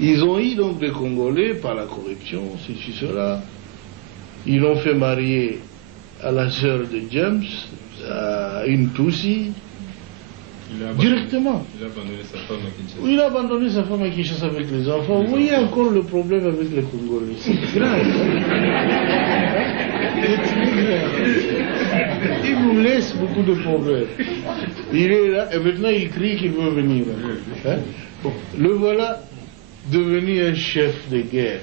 Ils ont eu donc des Congolais par la corruption, ceci, cela. Ils l'ont fait marier à la sœur de James, à une Tutsi, directement. Il a abandonné sa femme à Kinshasa. Il a abandonné sa femme à Kinshasa avec les enfants. Vous voyez encore le problème avec les Congolais. C'est grave. Il nous laisse beaucoup de problèmes. Il est là et maintenant il crie qu'il veut venir. Hein? Bon, le voilà devenu un chef de guerre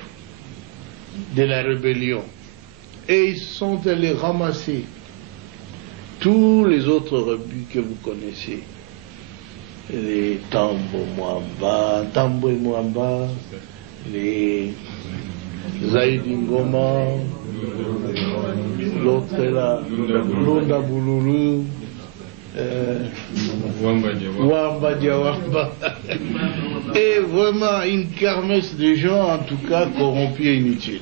de la rébellion. Et ils sont allés ramasser tous les autres rebus que vous connaissez. Les Tambo et Mwamba, les Zaïdi Ngoma, l'autre est là, Lunda Bouloulou, Wamba Diawamba. Et vraiment une kermesse de gens, en tout cas, corrompus et inutiles.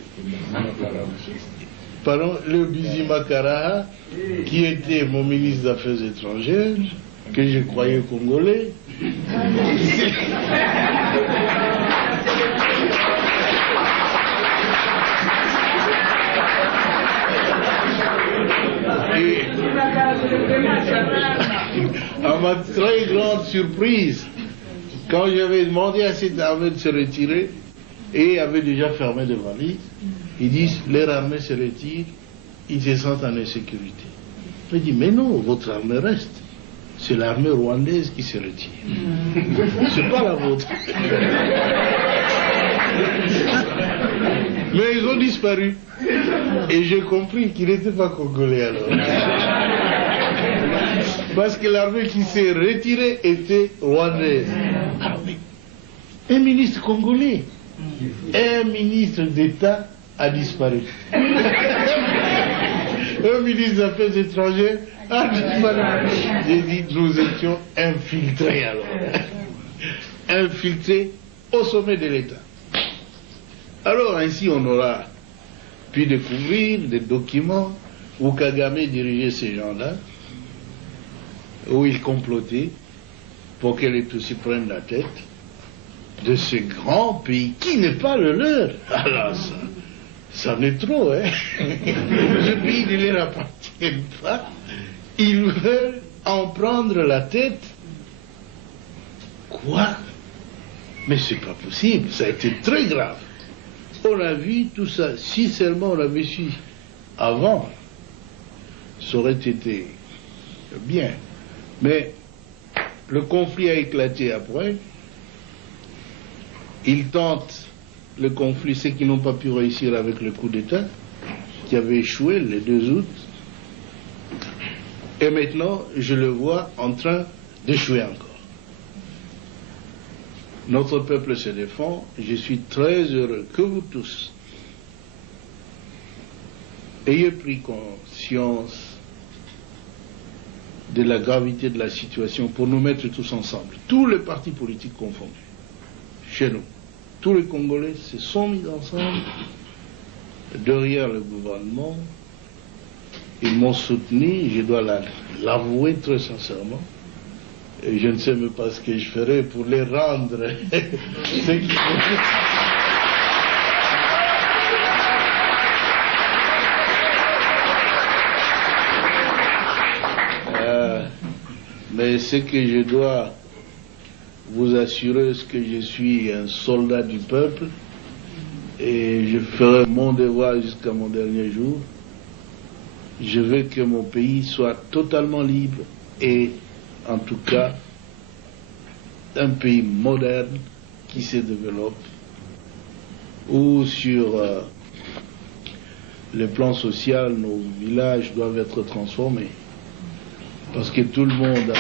Pardon, le Bizima Karaha, qui était mon ministre des Affaires étrangères, que je croyais congolais. Et à ma très grande surprise, quand j'avais demandé à cette armée de se retirer, et avait déjà fermé des valises, ils disent, leur armée se retire, ils se sentent en insécurité. Je dis, mais non, votre armée reste. C'est l'armée rwandaise qui se retire. C'est pas la vôtre. Mais ils ont disparu. Et j'ai compris qu'ils n'étaient pas congolais alors. Parce que l'armée qui s'est retirée était rwandaise. Alors, mais un ministre congolais, un ministre d'État a disparu. Un ministre des Affaires étrangères a disparu. J'ai dit, nous étions infiltrés alors. Infiltrés au sommet de l'État. Alors ainsi on aura pu découvrir des documents où Kagame dirigeait ces gens-là, où il complotait pour que les Tutsis prennent la tête de ce grand pays qui n'est pas le leur. Alors ça en est trop, hein. Ce pays ne leur appartient pas. Ils veulent en prendre la tête. Quoi? Mais c'est pas possible, ça a été très grave. On a vu tout ça. Si seulement on avait su avant, ça aurait été bien. Mais le conflit a éclaté après. Ils tentent le conflit, ceux qui n'ont pas pu réussir avec le coup d'État, qui avait échoué le 2 août. Et maintenant, je le vois en train d'échouer encore. Notre peuple se défend. Je suis très heureux que vous tous ayez pris conscience de la gravité de la situation pour nous mettre tous ensemble, tous les partis politiques confondus, chez nous. Tous les Congolais se sont mis ensemble derrière le gouvernement. Ils m'ont soutenu, je dois l'avouer très sincèrement. Et je ne sais même pas ce que je ferai pour les rendre ce qu'il faut. Mais ce que je dois vous assurer, c'est que je suis un soldat du peuple et je ferai mon devoir jusqu'à mon dernier jour. Je veux que mon pays soit totalement libre et en tout cas un pays moderne qui se développe, où sur le plan social, nos villages doivent être transformés. Parce que tout le monde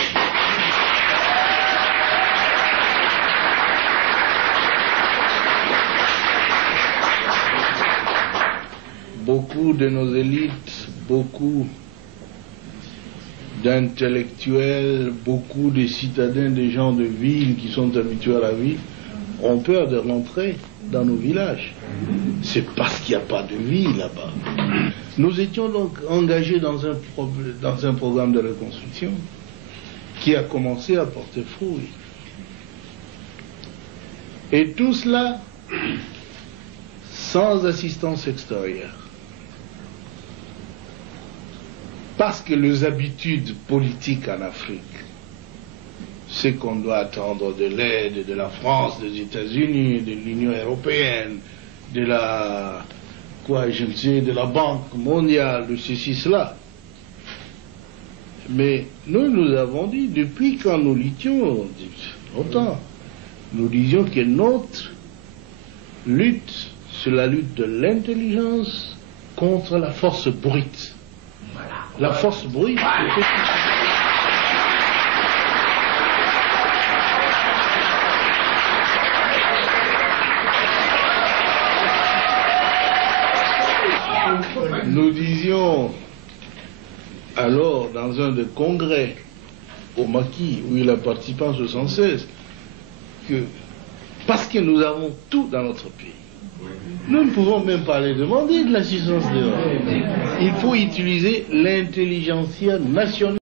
beaucoup de nos élites, beaucoup d'intellectuels, beaucoup de citadins, de gens de ville qui sont habitués à la vie, ont peur de rentrer dans nos villages. C'est parce qu'il n'y a pas de vie là-bas. Nous étions donc engagés dans un programme de reconstruction qui a commencé à porter fruit. Et tout cela sans assistance extérieure. Parce que les habitudes politiques en Afrique, c'est qu'on doit attendre de l'aide de la France, des États-Unis, de l'Union européenne, de la, de la Banque mondiale, de ceci, cela. Mais nous avons dit, depuis quand nous luttions, longtemps, nous disions que notre lutte, c'est la lutte de l'intelligence contre la force brute. La force brute. Nous disions alors dans un des congrès au Maquis où il a participé en 1976 que parce que nous avons tout dans notre pays, nous ne pouvons même pas aller demander de l'assistance dehors. Il faut utiliser l'intelligentsia nationale.